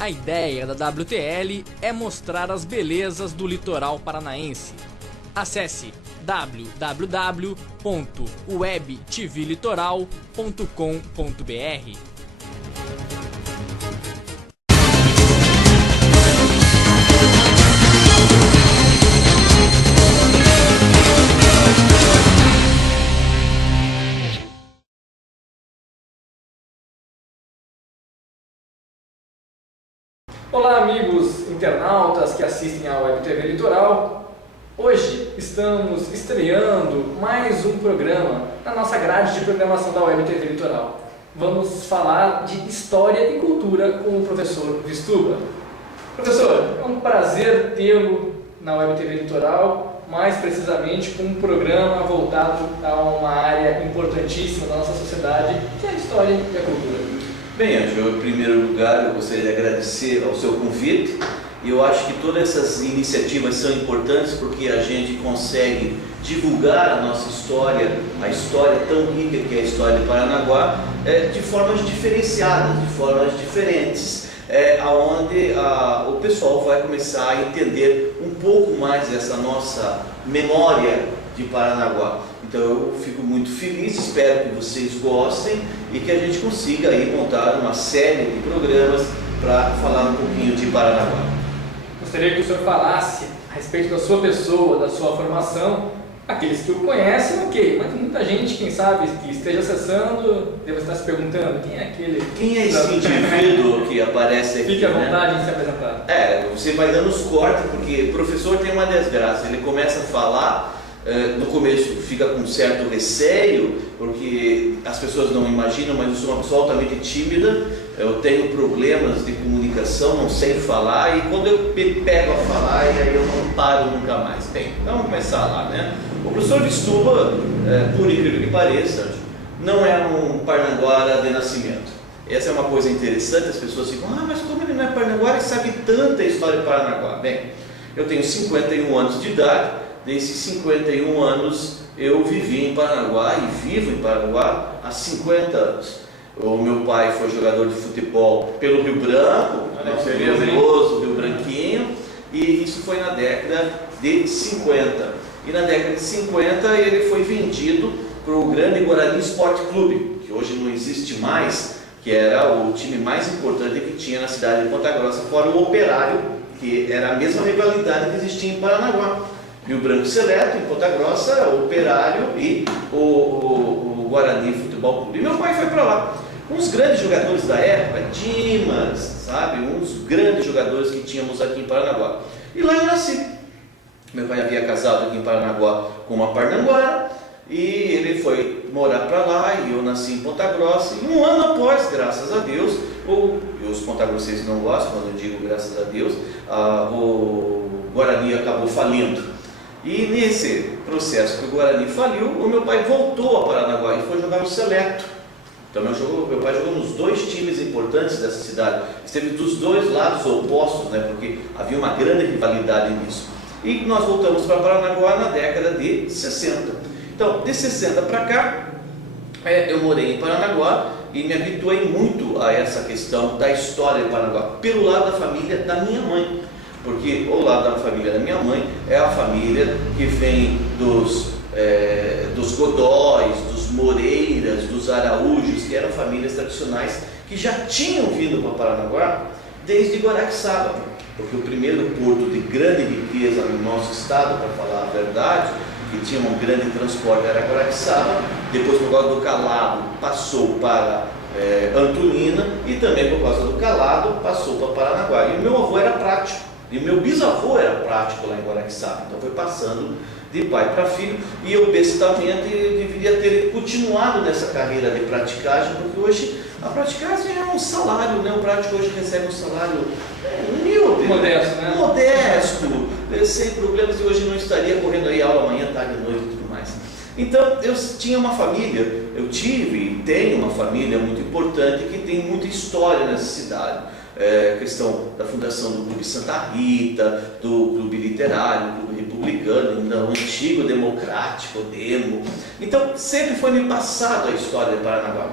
A ideia da WTL é mostrar as belezas do litoral paranaense. Acesse www.webtvlitoral.com.br. Olá, amigos internautas que assistem à Web TV Litoral. Hoje estamos estreando mais um programa na nossa grade de programação da Web TV Litoral. Vamos falar de História e Cultura com o professor Vistuba. Professor, é um prazer tê-lo na Web TV Litoral, mais precisamente com um programa voltado a uma área importantíssima da nossa sociedade, que é a História e a Cultura. Bem, Ângelo, em primeiro lugar eu gostaria de agradecer ao seu convite. Eu acho que todas essas iniciativas são importantes porque a gente consegue divulgar a nossa história, a história tão rica que é a história de Paranaguá, de formas diferenciadas, de formas diferentes, onde o pessoal vai começar a entender um pouco mais essa nossa memória de Paranaguá. Então eu fico muito feliz, espero que vocês gostem e que a gente consiga aí montar uma série de programas para falar um pouquinho de Paranaguá. Gostaria que o senhor falasse a respeito da sua pessoa, da sua formação. Aqueles que o conhecem, ok, mas muita gente, quem sabe, que esteja acessando, deve estar se perguntando quem é aquele... Quem é esse indivíduo que aparece aqui? Fique à vontade em se apresentar. Você vai dando os cortes, porque o professor tem uma desgraça, ele começa a falar... No começo fica com um certo receio, porque as pessoas não imaginam, mas eu sou uma pessoa altamente tímida, eu tenho problemas de comunicação, não sei falar, e quando eu pego a falar, aí eu não paro nunca mais. Bem, então vamos começar lá, né? O professor Vistuba, por incrível que pareça, não é um parnanguara de nascimento. Essa é uma coisa interessante, as pessoas ficam, mas como ele não é parnanguara e sabe tanta história de Paranaguá? Bem, eu tenho 51 anos de idade. Desses 51 anos eu vivi em Paranaguá e vivo em Paranaguá há 50 anos. O meu pai foi jogador de futebol pelo Rio Branco, nosso glorioso Rio Branquinho, e isso foi na década de 50. E na década de 50 ele foi vendido para o Grande Guarani Esporte Clube, que hoje não existe mais, que era o time mais importante que tinha na cidade de Ponta Grossa, fora o Operário, que era a mesma rivalidade que existia em Paranaguá. Rio Branco Seleto, em Ponta Grossa, o Operário e o Guarani Futebol Clube. E meu pai foi para lá. Uns grandes jogadores da época, Dimas, sabe? Uns grandes jogadores que tínhamos aqui em Paranaguá. E lá eu nasci. Meu pai havia casado aqui em Paranaguá com uma parnanguara e ele foi morar para lá e eu nasci em Ponta Grossa. E um ano após, graças a Deus, os pontagrossenses não gostam quando eu digo graças a Deus, o Guarani acabou falindo. E nesse processo que o Guarani faliu, o meu pai voltou a Paranaguá e foi jogar no Seleto. Então meu pai jogou nos dois times importantes dessa cidade. Esteve dos dois lados opostos, né, porque havia uma grande rivalidade nisso. E nós voltamos para Paranaguá na década de 60. Então, de 60 para cá, eu morei em Paranaguá e me habituei muito a essa questão da história de Paranaguá, pelo lado da família da minha mãe. Porque o lado da família da minha mãe é a família que vem dos Godóis, dos Moreiras, dos Araújos, que eram famílias tradicionais que já tinham vindo para Paranaguá desde Guaraxaba, porque o primeiro porto de grande riqueza no nosso estado, para falar a verdade, que tinha um grande transporte, era Guaraxaba. Depois, por causa do calado, passou para Antolina, e também por causa do calado passou para Paranaguá. E o meu avô era prático. E o meu bisavô era prático lá em Guaraxaba, então foi passando de pai para filho, e eu bestamente deveria ter continuado nessa carreira de praticagem, porque hoje a praticagem é um salário, né? O prático hoje recebe um salário humilde, modesto, né? Modesto, sem problemas, e hoje não estaria correndo aí aula amanhã, tarde, noite e tudo mais. Então eu tinha uma família, eu tive e tenho uma família muito importante que tem muita história nessa cidade. Questão da fundação do Clube Santa Rita, do Clube Literário, do Clube Republicano, do Antigo Democrático, Demo. Então sempre foi me passado a história de Paranaguá.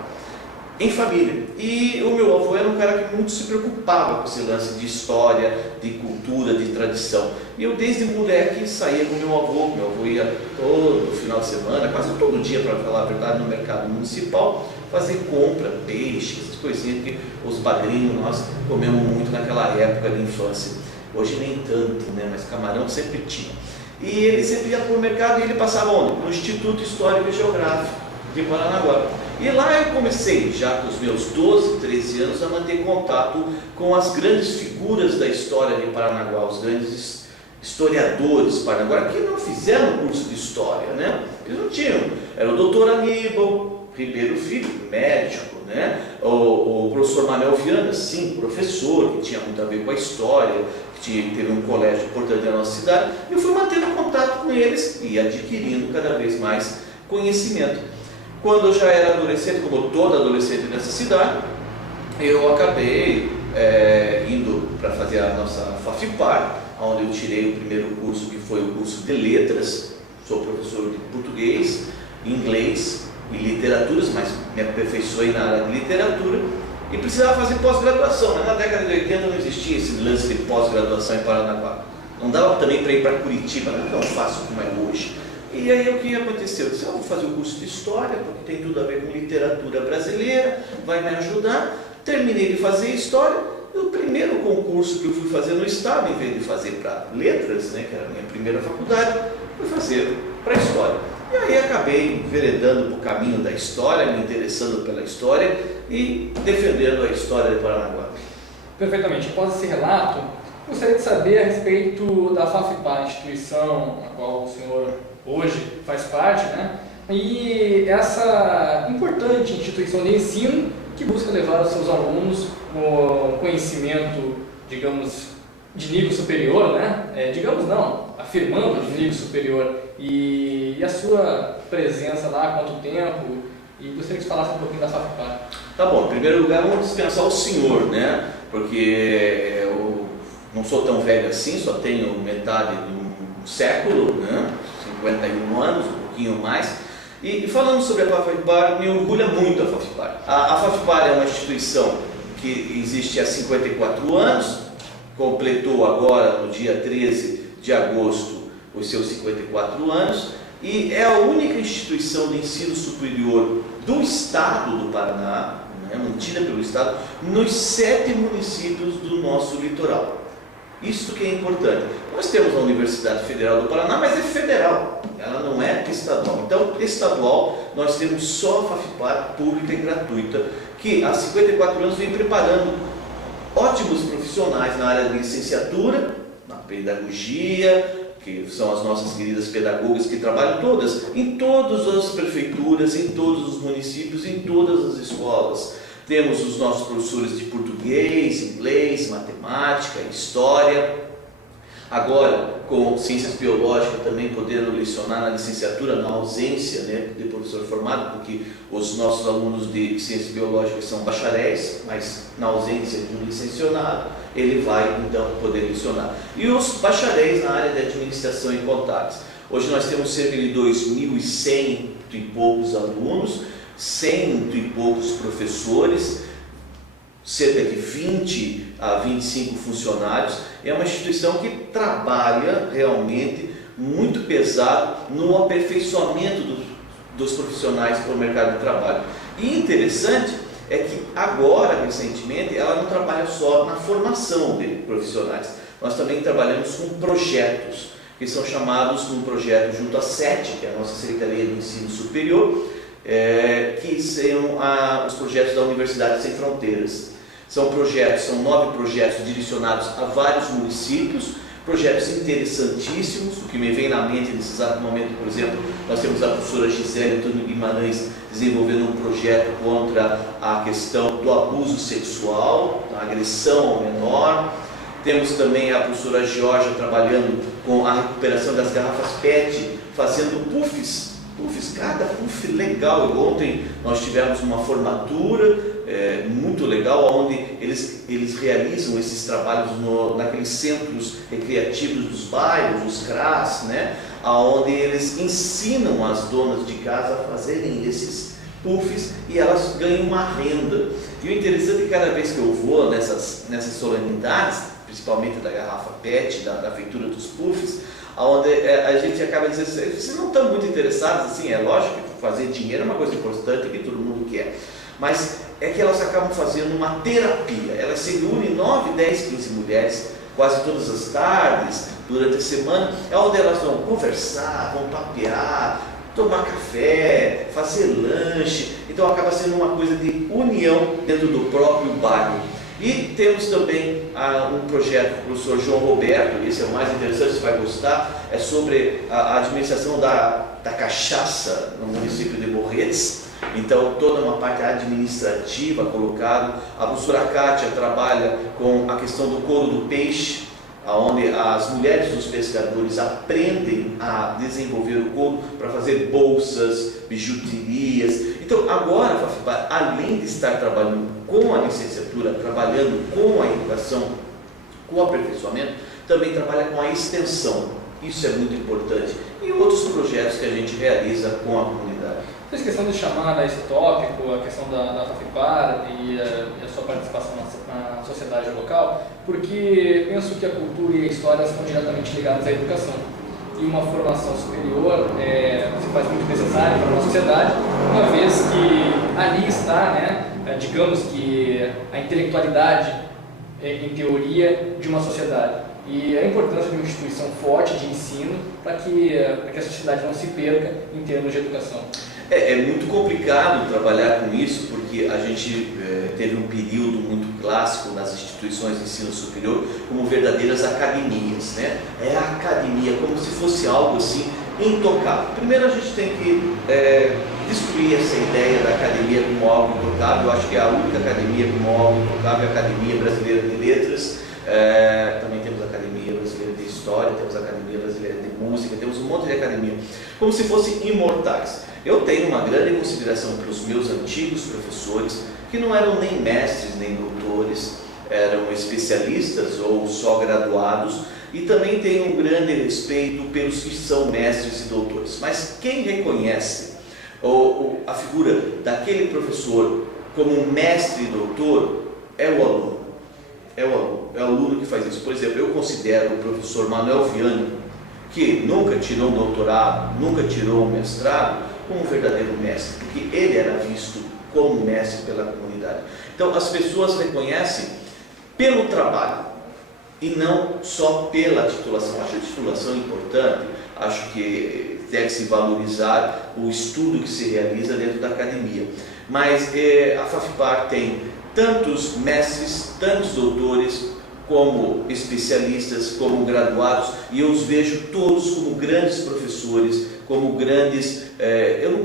em família. E o meu avô era um cara que muito se preocupava com esse lance de história, de cultura, de tradição. E eu desde moleque saía com meu avô ia todo final de semana, quase todo dia, para falar a verdade, no mercado municipal, fazer compra, peixes, coisinhas que os padrinhos nós comemos muito naquela época de infância. Hoje nem tanto, né? Mas camarão sempre tinha. E ele sempre ia para o mercado e ele passava onde? No Instituto Histórico e Geográfico de Paranaguá. E lá eu comecei, já com os meus 12, 13 anos, a manter contato com as grandes figuras da história de Paranaguá, os grandes historiadores de Paranaguá, que não fizeram curso de história, né? Eles não tinham. Era o Dr. Aníbal Ribeiro Filho, médico, né? O professor Manuel Viana, sim, professor, que tinha muito a ver com a história, que teve um colégio importante na nossa cidade. Eu fui mantendo contato com eles e adquirindo cada vez mais conhecimento. Quando eu já era adolescente, como todo adolescente nessa cidade, eu acabei indo para fazer a nossa FAFIPAR, onde eu tirei o primeiro curso, que foi o curso de letras. Sou professor de português, inglês e literaturas, mas me aperfeiçoei na área de literatura e precisava fazer pós-graduação. Mas na década de 80 não existia esse lance de pós-graduação em Paranaguá. Não dava também para ir para Curitiba, não é tão fácil como é hoje. E aí o que aconteceu? Eu disse, eu vou fazer o curso de História, porque tem tudo a ver com literatura brasileira, vai me ajudar. Terminei de fazer História, e o primeiro concurso que eu fui fazer no Estado, em vez de fazer para Letras, né, que era a minha primeira faculdade, fui fazer para História. E aí acabei enveredando para o caminho da História, me interessando pela História e defendendo a História de Paranaguá. Perfeitamente. Após esse relato, gostaria de saber a respeito da FAFIPAR, instituição a qual o senhor hoje faz parte, né? E essa importante instituição de ensino que busca levar aos seus alunos o conhecimento, digamos, de nível superior, né? Digamos não, afirmando de nível superior. E a sua presença lá, há quanto tempo? E gostaria que você falasse um pouquinho da FAFIPAR. Tá bom, em primeiro lugar vamos dispensar o senhor, né? Porque eu não sou tão velho assim, só tenho metade de um século, né? 51 anos, um pouquinho mais. E falando sobre a FAFIPAR, me orgulha muito a FAFIPAR. A FAFIPAR é uma instituição que existe há 54 anos, completou agora no dia 13 de agosto os seus 54 anos e é a única instituição de ensino superior do estado do Paraná, né, mantida pelo estado, nos 7 municípios do nosso litoral. Isso que é importante. Nós temos a Universidade Federal do Paraná, mas é federal, ela não é estadual. Então, estadual, nós temos só a FAFIPAR pública e gratuita, que há 54 anos vem preparando ótimos profissionais na área de licenciatura, na pedagogia, que são as nossas queridas pedagogas que trabalham todas, em todas as prefeituras, em todos os municípios, em todas as escolas. Temos os nossos professores de português, inglês, matemática, história. Agora, com ciências biológicas, também podendo lecionar na licenciatura, na ausência, né, de professor formado, porque os nossos alunos de ciências biológicas são bacharéis, mas na ausência de um licenciado, ele vai então poder lecionar. E os bacharéis na área de administração e contábeis. Hoje nós temos cerca de 2.100 e poucos alunos, 100 e poucos professores, cerca de 20 a 25 funcionários. É uma instituição que trabalha realmente muito pesado no aperfeiçoamento dos profissionais para o mercado de trabalho. E interessante é que agora, recentemente, ela não trabalha só na formação de profissionais. Nós também trabalhamos com projetos, que são chamados num projeto junto à SET, que é a nossa Secretaria de Ensino Superior, que são os projetos da Universidade Sem Fronteiras. São 9 projetos direcionados a vários municípios, projetos interessantíssimos. O que me vem na mente nesse exato momento, por exemplo, nós temos a professora Gisele Antônio Guimarães desenvolvendo um projeto contra a questão do abuso sexual, da agressão ao menor. Temos também a professora Georgia trabalhando com a recuperação das garrafas PET, fazendo puffs, cada puff legal. Ontem nós tivemos uma formatura muito legal, onde eles realizam esses trabalhos naqueles centros recreativos dos bairros, os CRAS, né? Onde eles ensinam as donas de casa a fazerem esses puffs e elas ganham uma renda. E o interessante é que cada vez que eu vou nessas solenidades, principalmente da garrafa PET, da feitura dos puffs, onde a gente acaba dizendo assim, vocês não estão muito interessados, assim, é lógico que fazer dinheiro é uma coisa importante que todo mundo quer, mas é que elas acabam fazendo uma terapia, elas se reúnem 9, 10, 15 mulheres, quase todas as tardes, durante a semana, é onde elas vão conversar, vão papear, tomar café, fazer lanche, então acaba sendo uma coisa de união dentro do próprio bairro. E temos também um projeto com o professor João Roberto, esse é o mais interessante, você vai gostar, é sobre a administração da cachaça no município de Morretes. Então toda uma parte administrativa colocada. A professora Kátia trabalha com a questão do couro do peixe, onde as mulheres dos pescadores aprendem a desenvolver o couro para fazer bolsas, bijuterias. Então agora a Fafipar, além de estar trabalhando com a licenciatura, trabalhando com a educação, com o aperfeiçoamento, também trabalha com a extensão. Isso é muito importante. E outros projetos que a gente realiza com a comunidade. Fiz questão de chamar esse tópico, a questão da Fafipar e a sua participação na sociedade local, porque penso que a cultura e a história estão diretamente ligadas à educação. E uma formação superior se faz muito necessária para uma sociedade, uma vez que ali está, digamos que a intelectualidade, em teoria, de uma sociedade. E a importância de uma instituição forte de ensino para que a sociedade não se perca em termos de educação. É muito complicado trabalhar com isso, porque a gente teve um período muito clássico nas instituições de ensino superior como verdadeiras academias, né? É a academia, como se fosse algo assim intocável. Primeiro a gente tem que destruir essa ideia da academia como algo intocável. Eu acho que a única academia como algo intocável é a Academia Brasileira de Letras. Também temos a Academia Brasileira de História, temos a Academia Brasileira de Música, temos um monte de academia, como se fossem imortais. Eu tenho uma grande consideração pelos meus antigos professores, que não eram nem mestres nem doutores, eram especialistas ou só graduados, e também tenho um grande respeito pelos que são mestres e doutores. Mas quem reconhece a figura daquele professor como mestre e doutor é o aluno. É o aluno que faz isso. Por exemplo, eu considero o professor Manuel Vianney, que nunca tirou um doutorado, nunca tirou um mestrado, como um verdadeiro mestre, porque ele era visto como mestre pela comunidade. Então as pessoas reconhecem pelo trabalho e não só pela titulação. Acho a titulação importante, acho que deve se valorizar o estudo que se realiza dentro da academia, mas a Fafipar tem tantos mestres, tantos doutores, como especialistas, como graduados, e eu os vejo todos como grandes professores, como grandes, eu não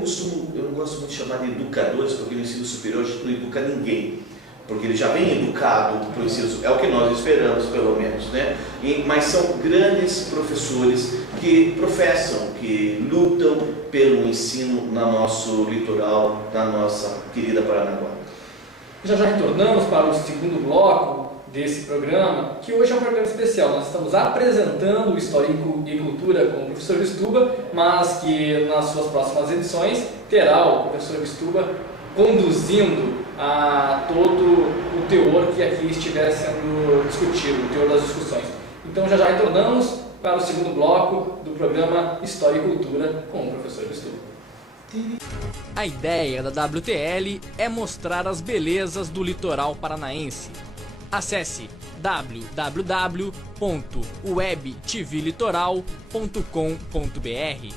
gosto muito de chamar de educadores, porque no ensino superior a gente não educa ninguém, porque ele já vem educado para o ensino superior, é o que nós esperamos pelo menos, né? Mas são grandes professores que professam, que lutam pelo ensino no nosso litoral, na nossa querida Paranaguá. Já retornamos para o segundo bloco desse programa, que hoje é um programa especial. Nós estamos apresentando História e Cultura com o professor Bistuba, mas que nas suas próximas edições terá o professor Bistuba conduzindo a todo o teor que aqui estiver sendo discutido, o teor das discussões. Então já retornamos para o segundo bloco do programa História e Cultura com o professor Bistuba. A ideia da WTL é mostrar as belezas do litoral paranaense. Acesse www.webtvlitoral.com.br.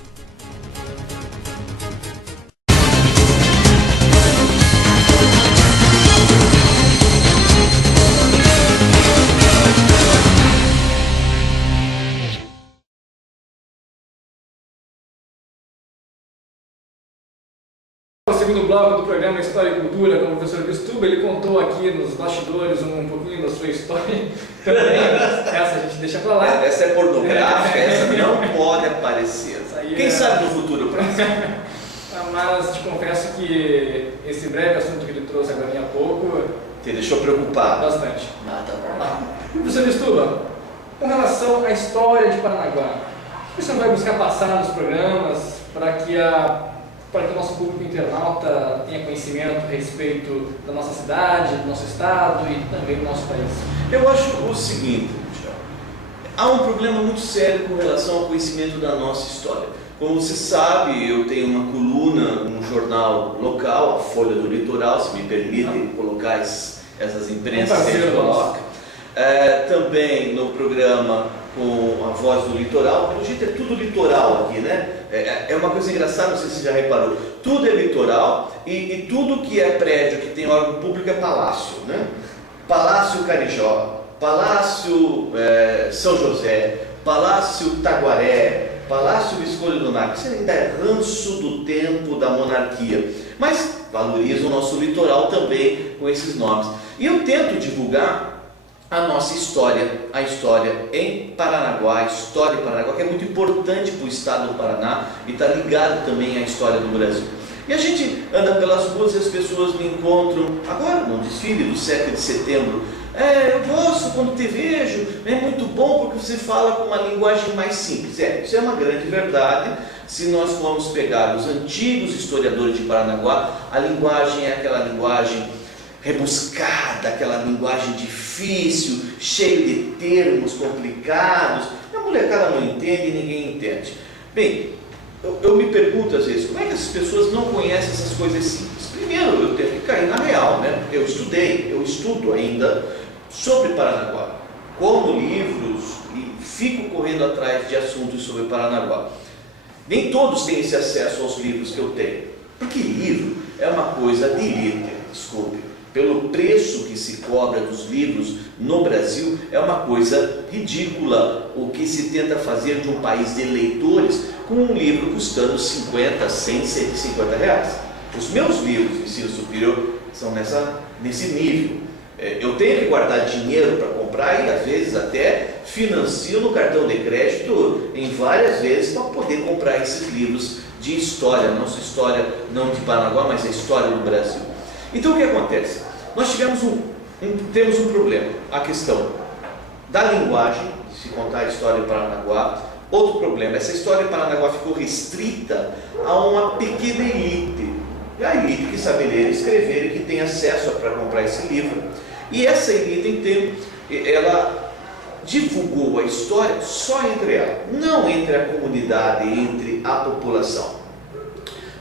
No segundo bloco do programa História e Cultura com o professor Bistuba, ele contou aqui nos bastidores um pouquinho da sua história. Também, essa a gente deixa pra lá. Essa é pornográfica, essa não pode aparecer. Quem sabe no futuro próximo? Mas te confesso que esse breve assunto que ele trouxe agora há pouco te deixou preocupado? Bastante. Tá bom. Professor Bistuba, com relação à história de Paranaguá, o que você vai buscar passar nos programas para que a para que o nosso público internauta tenha conhecimento a respeito da nossa cidade, do nosso estado e também do nosso país? Eu acho o seguinte, Thiago, há um problema muito sério com relação ao conhecimento da nossa história. Como você sabe, eu tenho uma coluna num jornal local, a Folha do Litoral, se me permitem colocar essas imprensas que a gente coloca. Também no programa com a Voz do Litoral. Pelo jeito é tudo litoral aqui, né? É uma coisa engraçada, não sei se você já reparou. Tudo é litoral e tudo que é prédio, que tem órgão público é palácio, né? Palácio Carijó, Palácio São José, Palácio Taguaré, Palácio Visconde do Naco. Isso ainda é ranço do tempo da monarquia. Mas valoriza o nosso litoral também com esses nomes. E eu tento divulgar a nossa história, a história em Paranaguá, a história de Paranaguá, que é muito importante para o estado do Paraná e está ligado também à história do Brasil. E a gente anda pelas ruas e as pessoas me encontram, agora no desfile do 7 de setembro, eu gosto quando te vejo, é muito bom porque você fala com uma linguagem mais simples. Isso é uma grande verdade. Se nós formos pegar os antigos historiadores de Paranaguá, a linguagem é aquela linguagem rebuscada, aquela linguagem difícil, cheia de termos complicados. A molecada não entende e ninguém entende. Bem, eu me pergunto às vezes, como é que as pessoas não conhecem essas coisas simples? Primeiro, eu tenho que cair na real, né? Porque eu estudo ainda sobre Paranaguá, como livros e fico correndo atrás de assuntos sobre Paranaguá. Nem todos têm esse acesso aos livros que eu tenho, porque livro é uma coisa de elite, desculpe. Pelo preço que se cobra dos livros no Brasil, é uma coisa ridícula o que se tenta fazer de um país de leitores com um livro custando 50, 100, 150 reais. Os meus livros de ensino superior são nesse nível. Eu tenho que guardar dinheiro para comprar e às vezes até financio no cartão de crédito em várias vezes para poder comprar esses livros de história, nossa história não de Paranaguá, mas a história do Brasil. Então o que acontece? Nós temos um problema, a questão da linguagem, de se contar a história de Paranaguá. Outro problema, essa história de Paranaguá ficou restrita a uma pequena elite. E a elite que sabe ler e escrever e que tem acesso para comprar esse livro. E essa elite, então, ela divulgou a história só entre ela, não entre a comunidade, entre a população.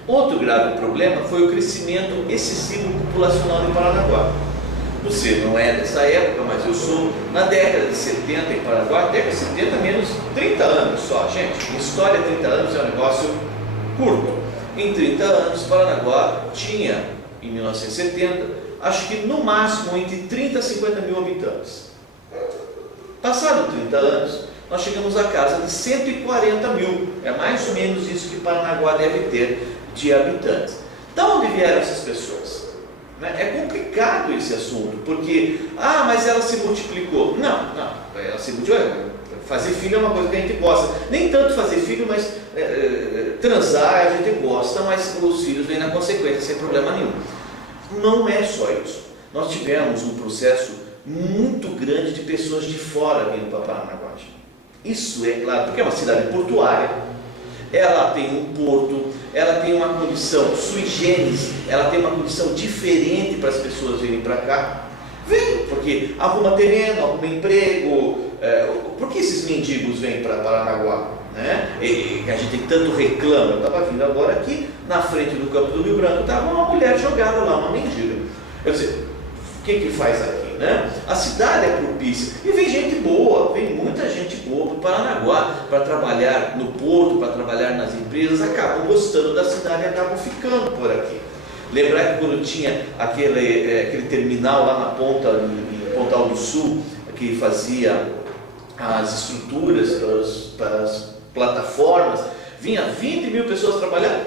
Outro grave problema foi o crescimento excessivo populacional de Paranaguá. Você não é dessa época, mas eu sou na década de 70 em Paranaguá, década de 70 menos 30 anos só, gente. Em história, 30 anos é um negócio curto. Em 30 anos, Paranaguá tinha, em 1970, acho que no máximo entre 30 a 50 mil habitantes. Passado 30 anos, nós chegamos a casa de 140 mil. É mais ou menos isso que Paranaguá deve ter de habitantes. De onde vieram essas pessoas? É complicado esse assunto, porque, mas ela se multiplicou. Não, ela se multiplicou. Fazer filho é uma coisa que a gente gosta. Nem tanto fazer filho, mas transar a gente gosta, mas os filhos vêm na consequência, sem problema nenhum. Não é só isso. Nós tivemos um processo muito grande de pessoas de fora vindo para Paranaguá. Isso é claro, porque é uma cidade portuária. Ela tem um porto, ela tem uma condição sui generis, ela tem uma condição diferente para as pessoas virem para cá. Vem, porque arruma terreno, arruma emprego. Por que esses mendigos vêm para Paranaguá? Né? E a gente tanto reclama. Eu estava vindo agora aqui, na frente do campo do Rio Branco, estava uma mulher jogada lá, uma mendiga. Eu disse, o que faz aqui? Né? A cidade é propícia e vem gente boa, vem muita gente boa para o Paranaguá para trabalhar no porto, para trabalhar nas empresas, acabam gostando da cidade e acabam ficando por aqui. Lembrar que quando tinha aquele terminal lá na ponta, em Pontal do Sul, que fazia as estruturas para as plataformas, vinha 20 mil pessoas trabalhar,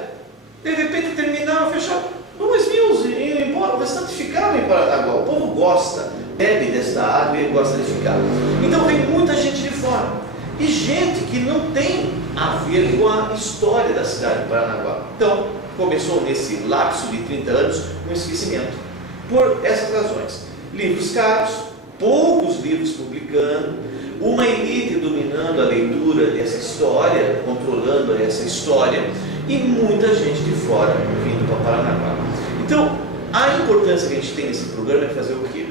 de repente terminava, fechava. 2 mil iam embora, o restante ficava em Paranaguá. O povo gosta, bebe desta água e gosta de ficar. Então vem muita gente de fora. E gente que não tem a ver com a história da cidade de Paranaguá. Então, começou nesse lapso de 30 anos um esquecimento. Por essas razões. Livros caros, poucos livros publicando, uma elite dominando a leitura dessa história, controlando essa história, e muita gente de fora vindo para Paranaguá. Então, a importância que a gente tem nesse programa é fazer o quê?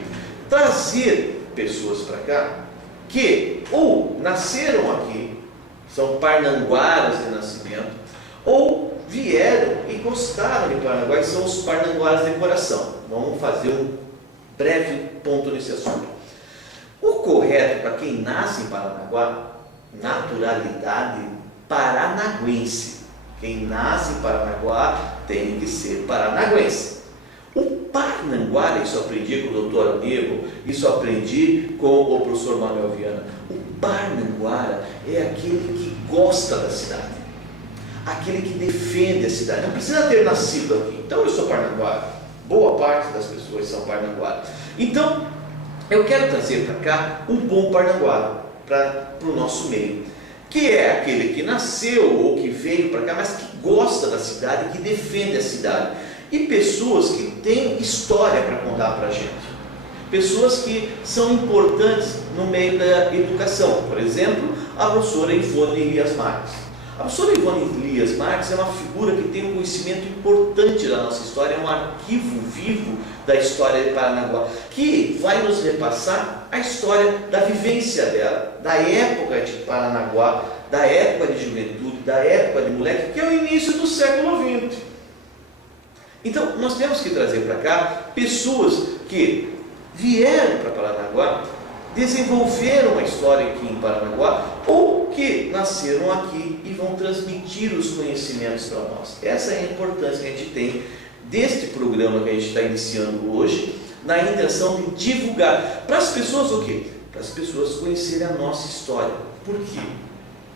Trazer pessoas para cá que ou nasceram aqui, são parnanguaras de nascimento, ou vieram e gostaram de Paranaguá e são os parnanguaras de coração. Vamos fazer um breve ponto nesse assunto. O correto para quem nasce em Paranaguá, naturalidade paranaguense. Quem nasce em Paranaguá tem que ser paranaguense. O Parnanguara, isso eu aprendi com o doutor Aníbal, isso eu aprendi com o professor Manuel Viana. O Parnanguara é aquele que gosta da cidade, aquele que defende a cidade. Não precisa ter nascido aqui. Então eu sou Parnanguara. Boa parte das pessoas são Parnanguara. Então eu quero trazer para cá um bom Parnanguara para o nosso meio, que é aquele que nasceu ou que veio para cá, mas que gosta da cidade, que defende a cidade. E pessoas que têm história para contar para a gente. Pessoas que são importantes no meio da educação. Por exemplo, a professora Ivone Elias Marques. A professora Ivone Elias Marques é uma figura que tem um conhecimento importante da nossa história, é um arquivo vivo da história de Paranaguá, que vai nos repassar a história da vivência dela, da época de Paranaguá, da época de juventude, da época de moleque, que é o início do século XX. Então, nós temos que trazer para cá pessoas que vieram para Paranaguá, desenvolveram uma história aqui em Paranaguá, ou que nasceram aqui e vão transmitir os conhecimentos para nós. Essa é a importância que a gente tem deste programa que a gente está iniciando hoje, na intenção de divulgar para as pessoas o quê? Para as pessoas conhecerem a nossa história. Por quê?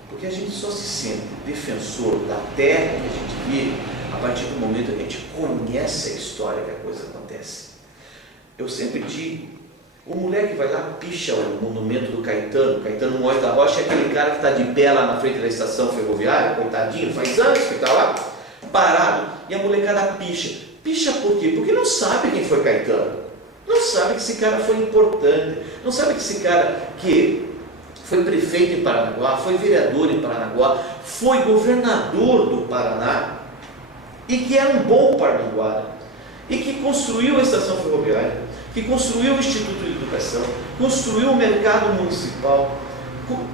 Porque a gente só se sente defensor da terra que a gente vive a partir do momento que a gente conhece a história que a coisa acontece. Eu sempre digo, o moleque vai lá, picha o monumento do Caetano Mois da Rocha, é aquele cara que está de pé lá na frente da estação ferroviária, coitadinho, faz anos que está lá, parado, e a molecada picha. Picha por quê? Porque não sabe quem foi Caetano, não sabe que esse cara foi importante, não sabe que esse cara que foi prefeito em Paranaguá, foi vereador em Paranaguá, foi governador do Paraná, e que era um bom parnanguara, e que construiu a estação ferroviária, que construiu o Instituto de Educação, construiu o mercado municipal,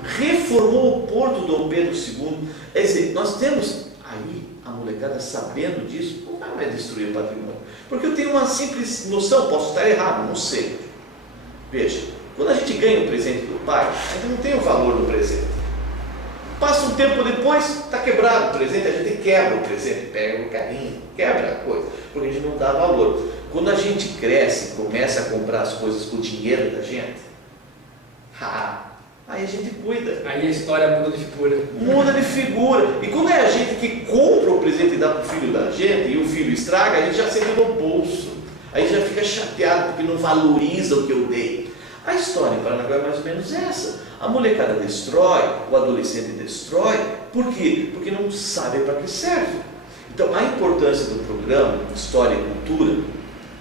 reformou o Porto Dom Pedro II. Quer dizer, nós temos aí a molecada sabendo disso, não vai mais destruir o patrimônio, porque eu tenho uma simples noção, posso estar errado, não sei. Veja, quando a gente ganha um presente do pai, a gente não tem o valor do presente. Passa um tempo depois, está quebrado o presente, a gente quebra o presente, pega o carrinho, quebra a coisa, porque a gente não dá valor. Quando a gente cresce, começa a comprar as coisas com o dinheiro da gente, aí a gente cuida. Aí a história muda de figura. Muda de figura. E quando é a gente que compra o presente e dá para o filho da gente, e o filho estraga, a gente já sente no bolso. Aí já fica chateado porque não valoriza o que eu dei. A história em Paranaguá é mais ou menos essa. A molecada destrói, o adolescente destrói. Por quê? Porque não sabe para que serve. Então, a importância do programa História e Cultura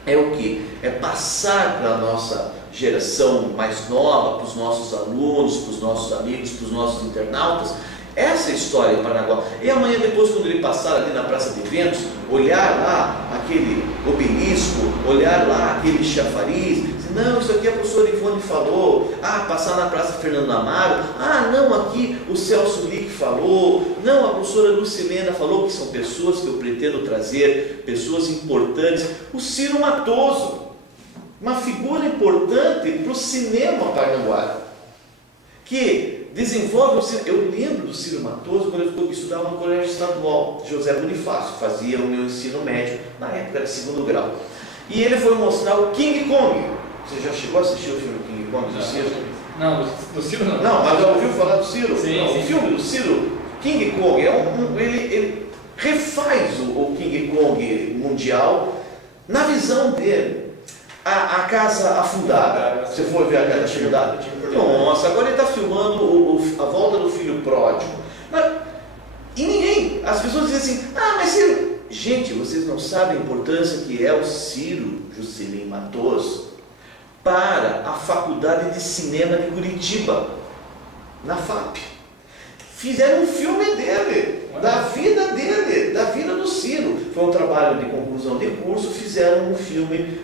é o quê? É passar para a nossa geração mais nova, para os nossos alunos, para os nossos amigos, para os nossos internautas, essa história em Paranaguá. E amanhã, depois, quando ele passar ali na praça de eventos, olhar lá aquele obelisco, olhar lá aquele chafariz, dizer, não, isso aqui a professora Ivone falou, passar na praça Fernando Amaro, não, aqui o Celso Lick falou, não, a professora Lucilena falou, que são pessoas que eu pretendo trazer, pessoas importantes. O Ciro Matoso, uma figura importante para o cinema paranaguara, que desenvolve o cinema. Eu lembro do Ciro Matoso quando eu estudava no Colégio Estadual José Bonifácio, fazia o meu ensino médio, na época era segundo grau, e ele foi mostrar o King Kong. Você já chegou a assistir o filme King Kong do Ciro? Não, do Ciro não. Não, mas já ouviu falar do Ciro? Sim, não, sim. O filme do Ciro, King Kong, ele refaz o King Kong mundial na visão dele. A casa afundada. Você for ver a casa afundada? Nossa, agora ele está filmando a volta do filho pródigo. E ninguém, as pessoas dizem assim, mas Ciro. Gente, vocês não sabem a importância que é o Ciro Juscelino Matoso para a Faculdade de Cinema de Curitiba, na FAP. fizeram um filme dele, da vida dele, da vida do Ciro. Foi um trabalho de conclusão de curso, fizeram um filme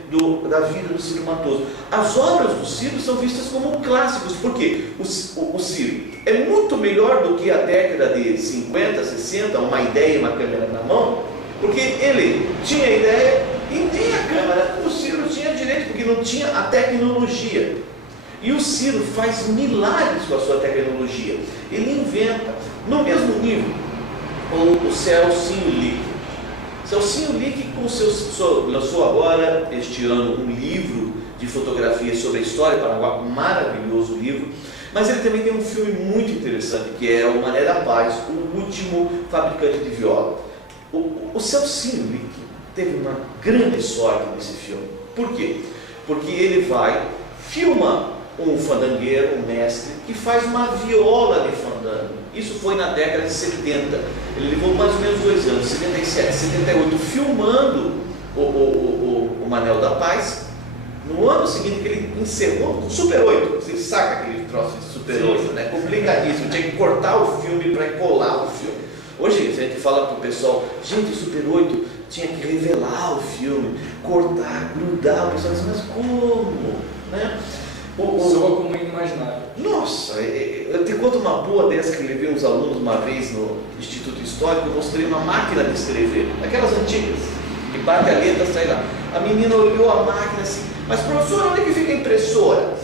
da vida do Ciro Matoso. As obras do Ciro são vistas como clássicos, porque o Ciro é muito melhor do que a década de 50, 60, uma ideia e uma câmera na mão, porque ele tinha ideia e tinha câmera. O Ciro tinha direito, porque não tinha a tecnologia. E o Ciro faz milagres com a sua tecnologia. Ele inventa, no mesmo nível, o Celcinho Lick. Celcinho Lick lançou agora, este ano, um livro de fotografia sobre a história do Paranaguá, um maravilhoso livro. Mas ele também tem um filme muito interessante, que é o Mané da Paz, o último fabricante de viola. O Celcinho Lick teve uma grande sorte nesse filme. Por quê? Porque ele filma um fandangueiro, um mestre, que faz uma viola de fandango. Isso foi na década de 70. Ele levou mais ou menos 2 anos, 77, 78, filmando o Manel da Paz. No ano seguinte que ele encerrou o Super 8, você saca aquele troço de Super 8, né? Complicadíssimo, tinha que cortar o filme para colar o filme. Hoje a gente fala para o pessoal, gente, o Super 8 tinha que revelar o filme, cortar, grudar, o pessoal diz, mas como? Né? Soa como inimaginável. Nossa, eu te conto uma boa dessa que eu levei uns alunos uma vez no Instituto Histórico. Eu mostrei uma máquina de escrever, aquelas antigas, que bate a letra, sai lá. A menina olhou a máquina assim, mas professor, onde é que fica a impressora?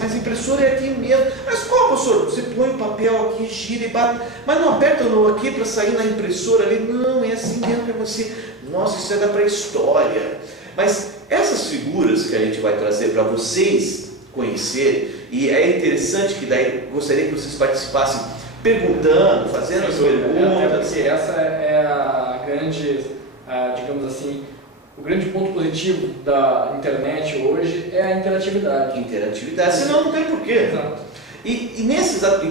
Mas a impressora é aqui mesmo. Mas qual, professor? Você põe o papel aqui, gira e bate, mas não aperta no aqui para sair na impressora ali. Não, é assim mesmo que você. Nossa, isso é da pré-história. Mas essas figuras que a gente vai trazer para vocês conhecer, e é interessante que daí gostaria que vocês participassem perguntando, fazendo as perguntas. Porque essa é a grande, digamos assim, o grande ponto positivo da internet hoje é a interatividade. Interatividade, senão não tem porquê. Exato. E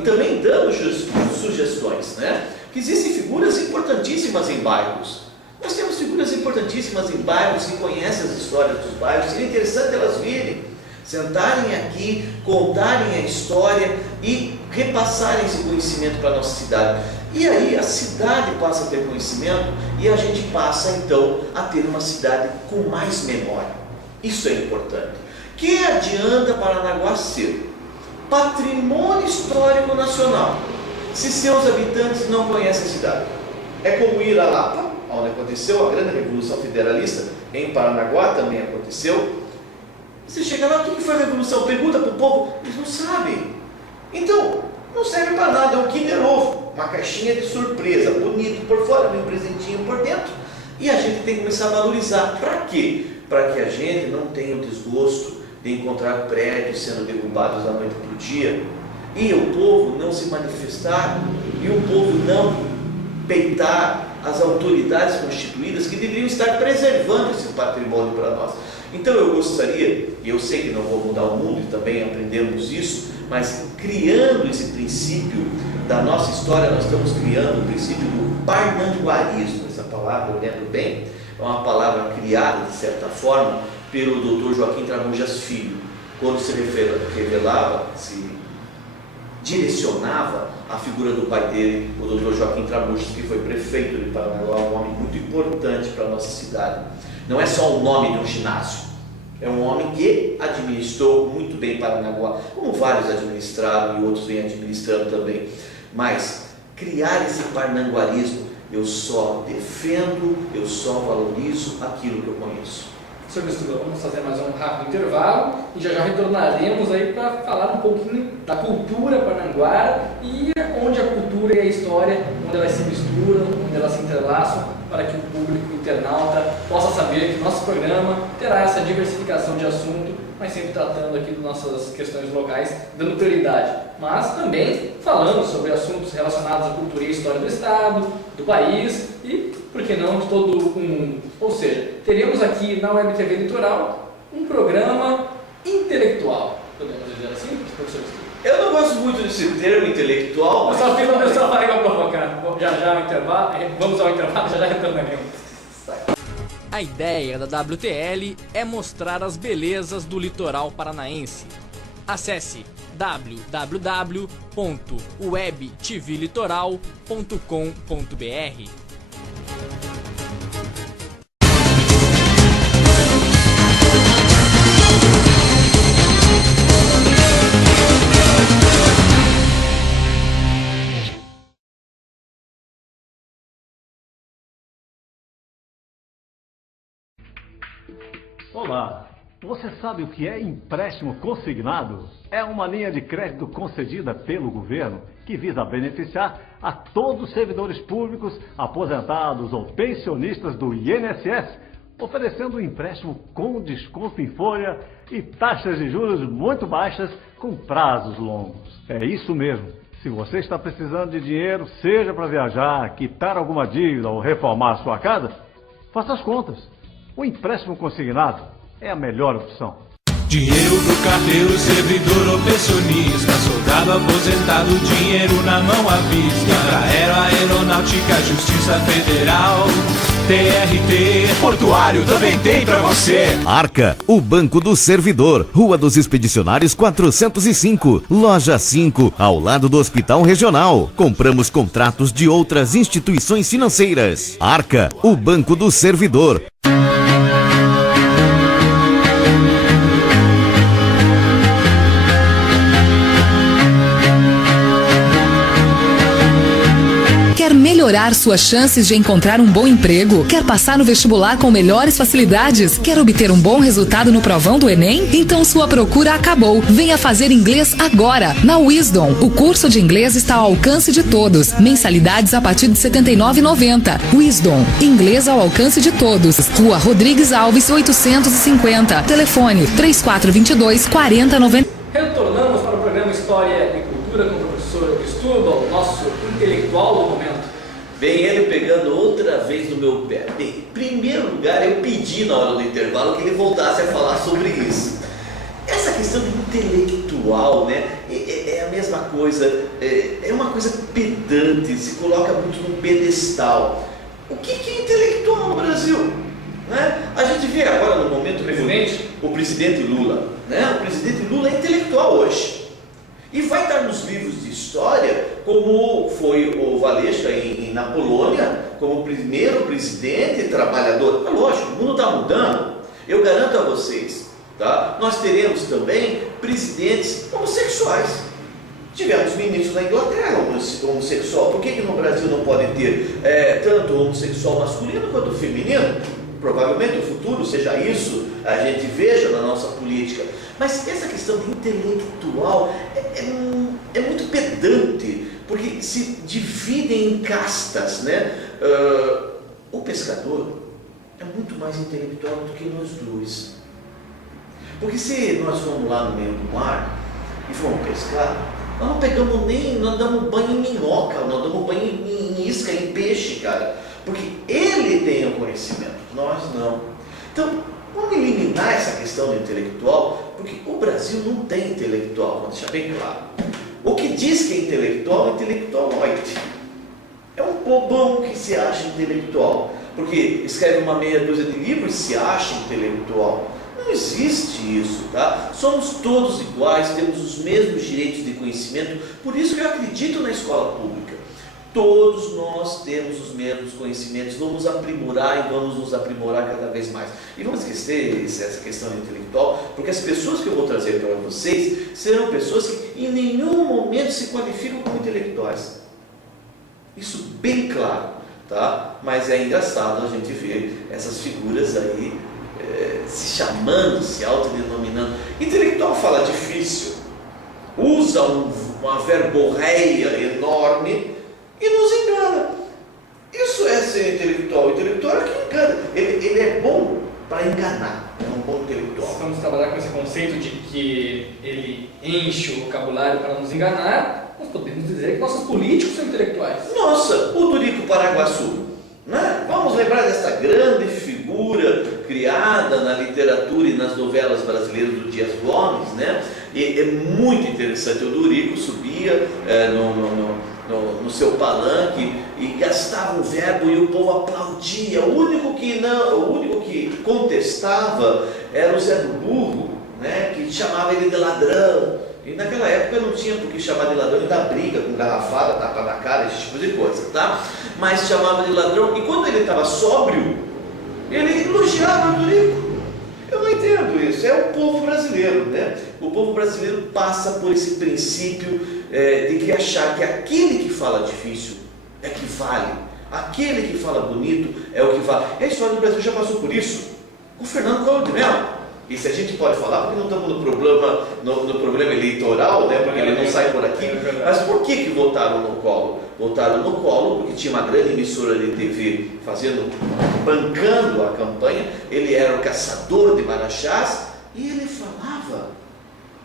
também dando sugestões, né? Que existem figuras importantíssimas em bairros. Nós temos figuras importantíssimas em bairros que conhecem as histórias dos bairros. Seria interessante elas virem, sentarem aqui, contarem a história e repassarem esse conhecimento para a nossa cidade. E aí a cidade passa a ter conhecimento e a gente passa então a ter uma cidade com mais memória. Isso é importante. Que adianta Paranaguá ser patrimônio histórico nacional se seus habitantes não conhecem a cidade? É como ir a Lapa, onde aconteceu a grande Revolução Federalista, em Paranaguá também aconteceu. Você chega lá, o que foi a Revolução? Pergunta para o povo, eles não sabem. Então, não serve para nada, é um Kinder Ovo, uma caixinha de surpresa, bonito por fora, bem presentinho por dentro. E a gente tem que começar a valorizar. Para quê? Para que a gente não tenha o desgosto de encontrar prédios sendo derrubados da noite para o dia, e o povo não se manifestar, e o povo não peitar as autoridades constituídas que deveriam estar preservando esse patrimônio para nós. Então eu gostaria, e eu sei que não vou mudar o mundo e também aprendemos isso, mas criando esse princípio da nossa história, nós estamos criando o princípio do parnanguarismo. Essa palavra, eu lembro bem, é uma palavra criada de certa forma pelo Dr. Joaquim Tramujas Filho, quando se revelava, se direcionava a figura do pai dele, o Dr. Joaquim Tramujas, que foi prefeito de Paranaguá, um homem muito importante para a nossa cidade. Não é só o nome de um ginásio, é um homem que administrou muito bem Paranaguá, como vários administraram e outros vêm administrando também. Mas criar esse parnanguarismo, eu só defendo, eu só valorizo aquilo que eu conheço. Senhor Mistura, vamos fazer mais um rápido intervalo e já retornaremos aí para falar um pouquinho da cultura parnanguara e onde a cultura e a história, onde elas se misturam, onde elas se entrelaçam, para que o público internauta possa saber que nosso programa terá essa diversificação de assunto, mas sempre tratando aqui das nossas questões locais, dando prioridade, mas também falando sobre assuntos relacionados à cultura e história do estado, do país e, por que não, de todo o mundo. Ou seja, teremos aqui na Web TV Litoral um programa intelectual, podemos dizer assim, professor? Eu não gosto muito desse termo intelectual. Eu só fiz uma pessoa para provocar. Já o intervalo, vamos ao intervalo, já retornaremos. A ideia da WTL é mostrar as belezas do litoral paranaense. Acesse www.webtvlitoral.com.br. Olá, você sabe o que é empréstimo consignado? É uma linha de crédito concedida pelo governo que visa beneficiar a todos os servidores públicos, aposentados ou pensionistas do INSS, oferecendo um empréstimo com desconto em folha e taxas de juros muito baixas com prazos longos. É isso mesmo. Se você está precisando de dinheiro, seja para viajar, quitar alguma dívida ou reformar a sua casa, faça as contas. O empréstimo consignado é a melhor opção. Dinheiro pro carteiro, servidor ou pensionista, soldado aposentado, dinheiro na mão à vista. Aeronáutica, Justiça Federal, TRT, Portuário também tem pra você. Arca, o Banco do Servidor, Rua dos Expedicionários 405, Loja 5, ao lado do Hospital Regional. Compramos contratos de outras instituições financeiras. Arca, o Banco do Servidor. Quer melhorar suas chances de encontrar um bom emprego? Quer passar no vestibular com melhores facilidades? Quer obter um bom resultado no provão do Enem? Então sua procura acabou. Venha fazer inglês agora, na Wisdom. O curso de inglês está ao alcance de todos. Mensalidades a partir de R$ 79,90. Wisdom, inglês ao alcance de todos. Rua Rodrigues Alves, 850. Telefone 3422-4090. Retornamos para o programa História e Cultura com o professor Cristóbal, nosso intelectual do momento. Vem ele pegando outra vez no meu pé. Bem, em primeiro lugar, eu pedi na hora do intervalo que ele voltasse a falar sobre isso. Essa questão do intelectual, né, é a mesma coisa, é uma coisa pedante, se coloca muito num pedestal. O que é intelectual no Brasil? Né? A gente vê agora no momento o presidente Lula. Né? O presidente Lula é intelectual hoje. E vai estar nos livros de história, como foi o Walesa na Polônia, como o primeiro presidente trabalhador. É lógico, o mundo está mudando. Eu garanto a vocês, tá? Nós teremos também presidentes homossexuais. Tivemos ministros na Inglaterra homossexual. Por que no Brasil não pode ter tanto homossexual masculino quanto feminino? Provavelmente no futuro seja isso, a gente veja na nossa política. Mas essa questão de intelectual é muito pedante, porque se dividem em castas, né? O pescador é muito mais intelectual do que nós dois. Porque se nós vamos lá no meio do mar e vamos pescar, nós não pegamos nós damos banho em minhoca, nós damos banho em isca, em peixe, cara. Porque ele tem o conhecimento, nós não. Então, vamos eliminar essa questão do intelectual, porque o Brasil não tem intelectual, vou deixar bem claro. O que diz que é intelectualoide. É um bobão que se acha intelectual, porque escreve uma meia dúzia de livros e se acha intelectual. Não existe isso, tá? Somos todos iguais, temos os mesmos direitos de conhecimento, por isso que eu acredito na escola pública. Todos nós temos os mesmos conhecimentos, vamos aprimorar e vamos nos aprimorar cada vez mais. E vamos esquecer essa questão intelectual, porque as pessoas que eu vou trazer para vocês serão pessoas que em nenhum momento se qualificam como intelectuais. Isso bem claro, tá? Mas é engraçado a gente ver essas figuras aí se chamando, se autodenominando. Intelectual fala difícil, usa uma verborreia enorme e nos engana. Isso é ser intelectual. O intelectual é que engana. Ele é bom para enganar. É um bom intelectual. Vamos trabalhar com esse conceito de que ele enche o vocabulário para nos enganar. Nós podemos dizer que nossos políticos são intelectuais. Nossa, o Dorico Paraguaçu, né? Vamos lembrar dessa grande figura criada na literatura e nas novelas brasileiras do Dias Gomes, né? E é muito interessante. O Dorico subia no seu palanque e gastava um verbo e o povo aplaudia. O único que contestava era o Zé do Burro, né? Que chamava ele de ladrão. E naquela época não tinha por que chamar de ladrão e dar briga com garrafada, tapa na cara, esse tipo de coisa, tá? Mas chamava de ladrão, e quando ele estava sóbrio, ele elogiava o Eurico. Eu não entendo isso, é o povo brasileiro, né? O povo brasileiro passa por esse princípio de que achar que aquele que fala difícil é que vale, aquele que fala bonito é o que vale. E a história do Brasil já passou por isso, com Fernando Collor de Mello. E se a gente pode falar, porque não estamos no problema eleitoral, né? Porque ele não sai por aqui. Mas por que votaram no Collor? Votaram no Collor porque tinha uma grande emissora de TV bancando a campanha. Ele era o caçador de marachás e ele falava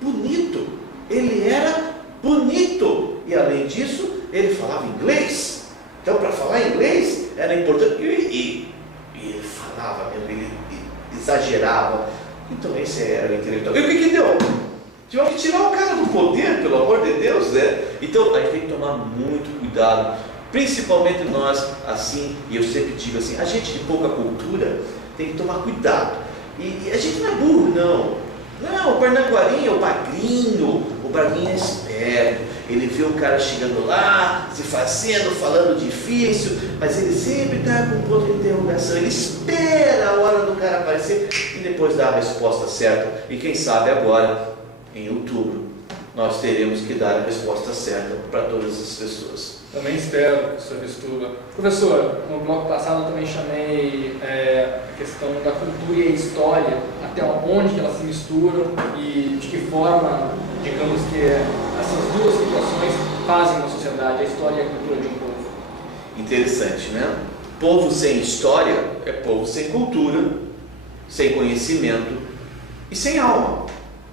bonito. Ele era bonito. E além disso, ele falava inglês. Então, para falar inglês era importante. E ele falava, ele exagerava. Então esse era o intelectual. E o que deu? Tivemos que tirar o cara do poder, pelo amor de Deus, né? Então a gente tem que tomar muito cuidado, principalmente nós, assim, e eu sempre digo assim, a gente de pouca cultura tem que tomar cuidado. E a gente não é burro, não. Não, o Parnaguarim é o bagrinho, é esperto. Ele vê o cara chegando lá, se fazendo, falando difícil, mas ele sempre está com um ponto de interrogação. Ele espera a hora do cara aparecer e depois dá a resposta certa. E quem sabe agora, em outubro, nós teremos que dar a resposta certa para todas as pessoas. Também espero, professor Vistuba. Professor, no bloco passado eu também chamei a questão da cultura e a história, até onde que elas se misturam e de que forma, digamos que essas duas situações fazem uma sociedade, a história e a cultura de um povo. Interessante, né? Povo sem história é povo sem cultura, sem conhecimento e sem alma.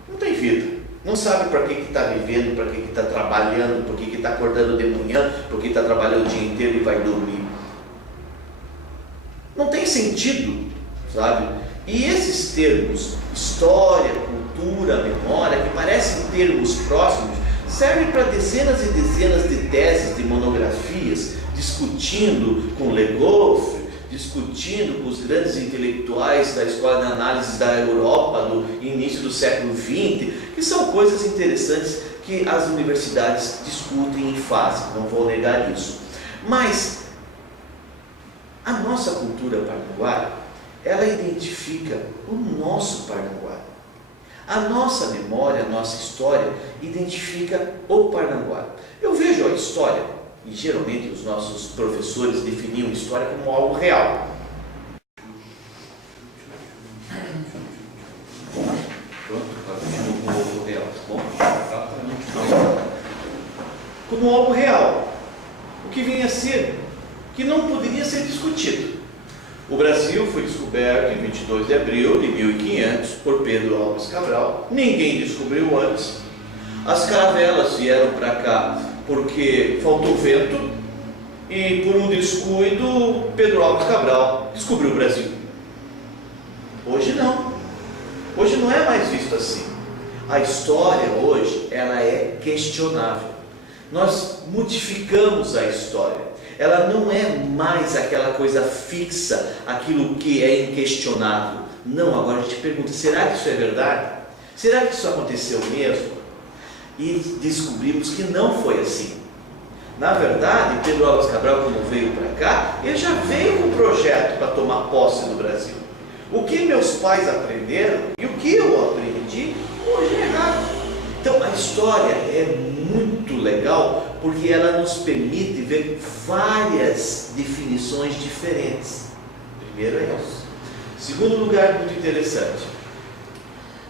Não tem vida. Não sabe para que está vivendo, para que está trabalhando, por que está acordando de manhã, por que está trabalhando o dia inteiro e vai dormir. Não tem sentido, sabe? E esses termos, história, cultura, memória, que parecem termos próximos, servem para dezenas e dezenas de teses, de monografias, discutindo com Le Goff, discutindo com os grandes intelectuais da Escola de Análise da Europa do início do século XX, que são coisas interessantes que as universidades discutem e fazem, não vou negar isso. Mas a nossa cultura parnaguara, ela identifica o nosso Parnaguara. A nossa memória, a nossa história identifica o Parnaguara. Eu vejo a história, e geralmente os nossos professores definiam história como algo real. Pronto, como algo real, tá bom? Como algo real. O que vinha a ser, que não poderia ser discutido. O Brasil foi descoberto em 22 de abril de 1500 por Pedro Álvares Cabral. Ninguém descobriu antes. As caravelas vieram para cá porque faltou vento e por um descuido Pedro Álvares Cabral descobriu o Brasil. Hoje não. Hoje não é mais visto assim. A história hoje, ela é questionável. Nós modificamos a história. Ela não é mais aquela coisa fixa, aquilo que é inquestionável. Não, agora a gente pergunta, será que isso é verdade? Será que isso aconteceu mesmo? E descobrimos que não foi assim. Na verdade, Pedro Álvares Cabral, quando veio para cá, ele já veio com um projeto para tomar posse do Brasil. O que meus pais aprenderam e o que eu aprendi, hoje é errado. Então, a história é muito legal porque ela nos permite ver várias definições diferentes. Primeiro é isso. Segundo lugar, muito interessante.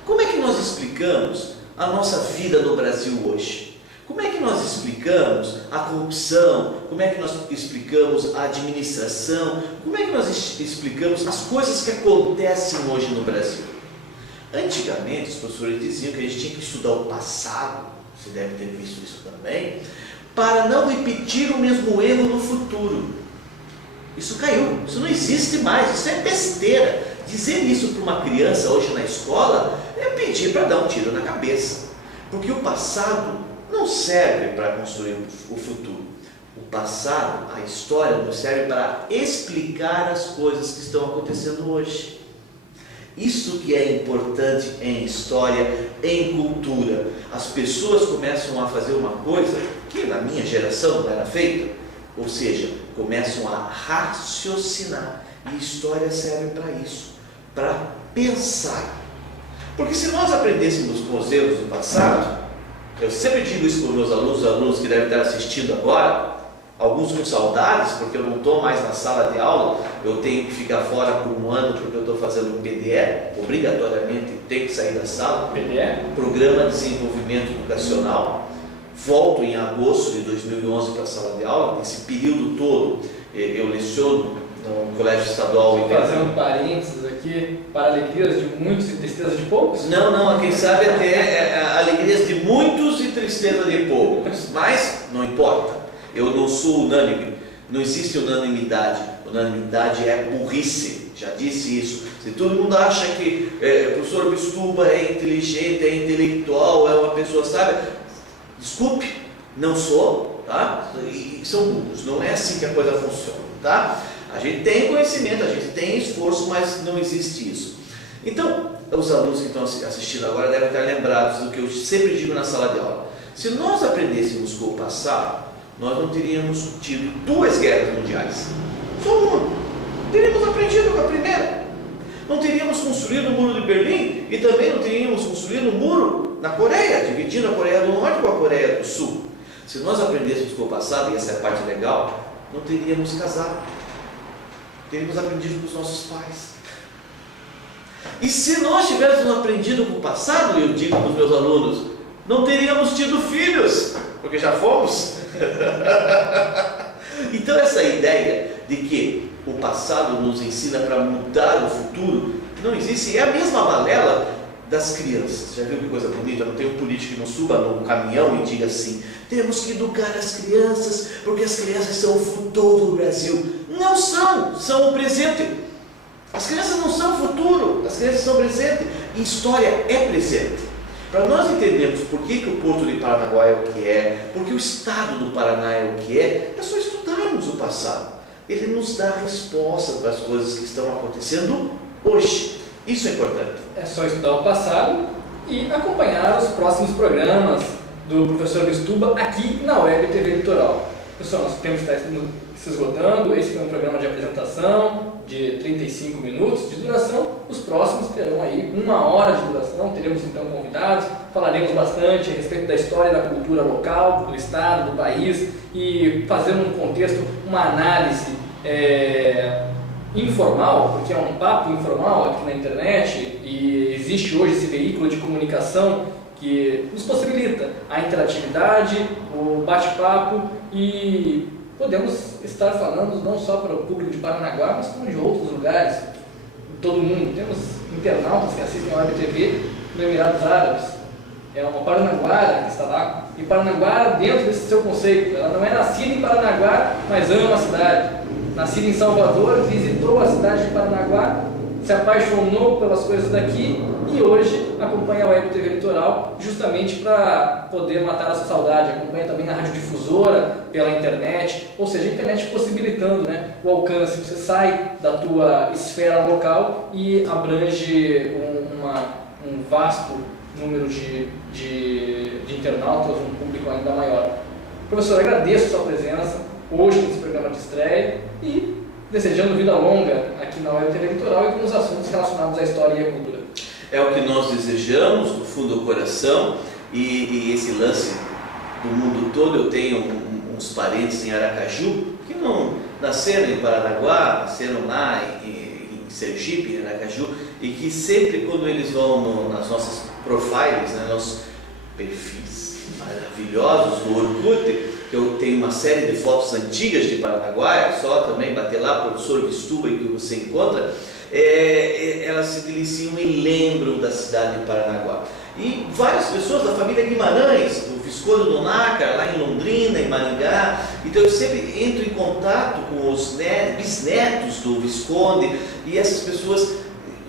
Como é que nós explicamos a nossa vida no Brasil hoje? Como é que nós explicamos a corrupção? Como é que nós explicamos a administração? Como é que nós explicamos as coisas que acontecem hoje no Brasil? Antigamente, os professores diziam que a gente tinha que estudar o passado, você deve ter visto isso também, para não repetir o mesmo erro no futuro. Isso caiu, isso não existe mais, isso é besteira. Dizer isso para uma criança hoje na escola é pedir para dar um tiro na cabeça, porque o passado não serve para construir o futuro. O passado, a história, nos serve para explicar as coisas que estão acontecendo hoje. Isso que é importante em história, em cultura. As pessoas começam a fazer uma coisa que na minha geração não era feita, ou seja, começam a raciocinar. E história serve para isso, para pensar. Porque se nós aprendêssemos com os erros do passado, eu sempre digo isso para os meus alunos, os alunos que devem estar assistindo agora, alguns com saudades, porque eu não estou mais na sala de aula, eu tenho que ficar fora por um ano porque eu estou fazendo um PDE, obrigatoriamente tenho que sair da sala. PDE? Programa de Desenvolvimento Educacional. Volto em agosto de 2011 para a sala de aula. Nesse período todo eu leciono no Colégio Estadual. Fazendo parênteses aqui, para alegrias de muitos e tristeza de poucos? Não, quem sabe até alegrias de muitos e tristeza de poucos, mas não importa, eu não sou unânime, não existe unanimidade, unanimidade é burrice, já disse isso. Se todo mundo acha que o professor Bistuba é inteligente, é intelectual, é uma pessoa sábia, desculpe, não sou, tá? E são burros, não é assim que a coisa funciona, tá? A gente tem conhecimento, a gente tem esforço, mas não existe isso. Então, os alunos que estão assistindo agora devem estar lembrados do que eu sempre digo na sala de aula. Se nós aprendêssemos com o passado, nós não teríamos tido 2 guerras mundiais. Só uma. Teríamos aprendido com a primeira. Não teríamos construído o muro de Berlim e também não teríamos construído o muro na Coreia, dividindo a Coreia do Norte com a Coreia do Sul. Se nós aprendêssemos com o passado, e essa é a parte legal, não teríamos casado. Teríamos aprendido com os nossos pais. E se nós tivéssemos aprendido com o passado, eu digo para os meus alunos, não teríamos tido filhos, porque já fomos. Então essa ideia de que o passado nos ensina para mudar o futuro, não existe. É a mesma balela das crianças. Já viu que coisa bonita? Não tem um político que não suba no caminhão e diga assim, temos que educar as crianças, porque as crianças são o futuro do Brasil. Não são, são o presente. As crianças não são o futuro, as crianças são o presente. E história é presente. Para nós entendermos por que o Porto de Paranaguá é o que é, por que o estado do Paraná é o que é só estudarmos o passado. Ele nos dá resposta para as coisas que estão acontecendo hoje. Isso é importante. É só estudar o passado e acompanhar os próximos programas do professor Bistuba aqui na Web TV Litoral. Pessoal, nosso tempo está se esgotando. Esse foi um programa de apresentação de 35 minutos de duração. Os próximos terão aí 1 hora de duração. Teremos então convidados, falaremos bastante a respeito da história e da cultura local, do estado, do país, e fazendo um contexto, uma análise informal, porque é um papo informal aqui na internet, e existe hoje esse veículo de comunicação que nos possibilita a interatividade, o bate-papo, e podemos estar falando não só para o público de Paranaguá, mas como de outros lugares, todo mundo. Temos internautas que assistem a Web TV no Emirados Árabes. É uma paranaguara que está lá, e Paranaguara dentro desse seu conceito. Ela não é nascida em Paranaguá, mas ama a cidade. Nascida em Salvador, visitou a cidade de Paranaguá, se apaixonou pelas coisas daqui e hoje acompanha a Web TV Litoral justamente para poder matar essa saudade. Acompanha também a radiodifusora pela internet, ou seja, a internet possibilitando, né, o alcance. Você sai da tua esfera local e abrange um vasto número de internautas, um público ainda maior. Professor, agradeço a sua presença hoje nesse programa de estreia e desejando vida longa aqui na Web TV Litoral e com os assuntos relacionados à história e à cultura. É o que nós desejamos do fundo do coração, e esse lance do mundo todo. Eu tenho uns parentes em Aracaju que não nasceram em Paranaguá, nasceram lá em Sergipe, em Aracaju, e que sempre quando eles vão nas nossas profiles, né, nossos perfis maravilhosos do Orkut, eu tenho uma série de fotos antigas de Paranaguá, é só também bater lá, professor Bistuba, e que você encontra, elas se deliciam e lembram da cidade de Paranaguá. E várias pessoas da família Guimarães, do Visconde do Nácar, lá em Londrina, em Maringá. Então eu sempre entro em contato com os bisnetos do Visconde, e essas pessoas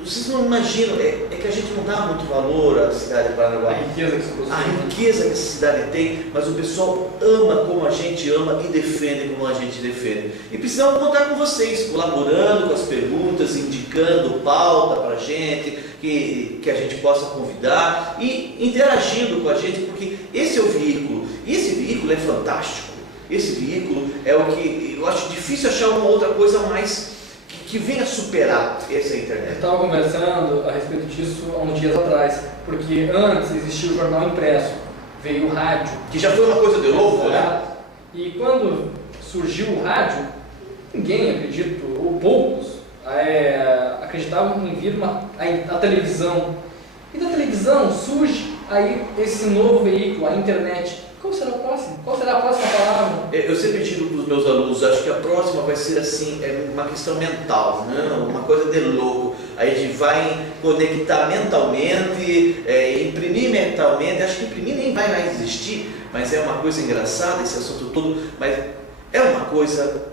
vocês não imaginam, é que a gente não dá muito valor à cidade de Paranaguá. A riqueza que se possui. A riqueza que essa cidade tem, mas o pessoal ama como a gente ama e defende como a gente defende. E precisamos contar com vocês, colaborando com as perguntas, indicando pauta para a gente, que a gente possa convidar e interagindo com a gente, porque esse é o veículo, e esse veículo é fantástico. Esse veículo é o que eu acho difícil achar uma outra coisa mais que venha superar essa internet. Eu estava conversando a respeito disso há uns dias atrás, porque antes existia o jornal impresso, veio o rádio. Que já foi uma coisa de louco, né? E quando surgiu o rádio, ninguém, acredito, ou poucos, acreditavam em vir a televisão. E da televisão surge aí esse novo veículo, a internet. Qual será o próximo? Qual será a próxima palavra? Eu sempre digo para os meus alunos, acho que a próxima vai ser assim, uma questão mental, né? Uma coisa de louco. Aí a gente vai conectar mentalmente, imprimir mentalmente, acho que imprimir nem vai mais existir, mas é uma coisa engraçada esse assunto todo, mas é uma coisa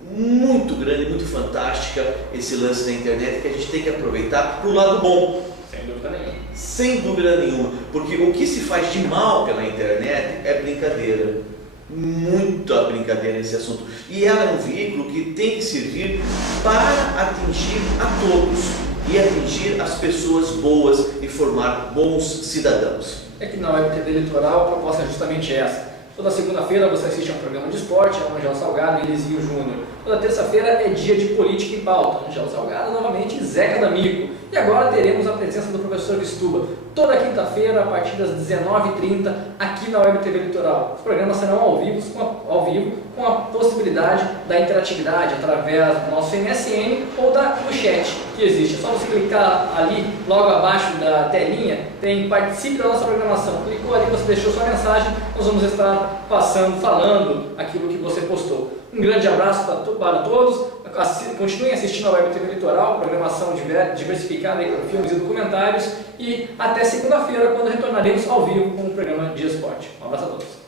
muito grande, muito fantástica esse lance da internet que a gente tem que aproveitar para o lado bom. Sem dúvida nenhuma. Sem dúvida nenhuma, porque o que se faz de mal pela internet é brincadeira, muita brincadeira nesse assunto. E ela é um veículo que tem que servir para atingir a todos e atingir as pessoas boas e formar bons cidadãos. É que na Web TV Litoral a proposta é justamente essa. Toda segunda-feira você assiste a um programa de esporte, Angel Salgado e Elisinho Júnior. Toda terça-feira é dia de política em pauta, Angel Salgado novamente e Zeca D'Amico. E agora teremos a presença do professor Vistuba, toda quinta-feira a partir das 19h30 aqui na Web TV Litoral. Os programas serão ao vivo com a possibilidade da interatividade através do nosso MSN ou do chat que existe. É só você clicar ali, logo abaixo da telinha, tem participe da nossa programação. Clicou ali, você deixou sua mensagem, nós vamos estar falando aquilo que você postou. Um grande abraço para todos, continuem assistindo a Web TV Litoral, programação diversificada com filmes e documentários, e até segunda-feira, quando retornaremos ao vivo com o programa de esporte. Um abraço a todos.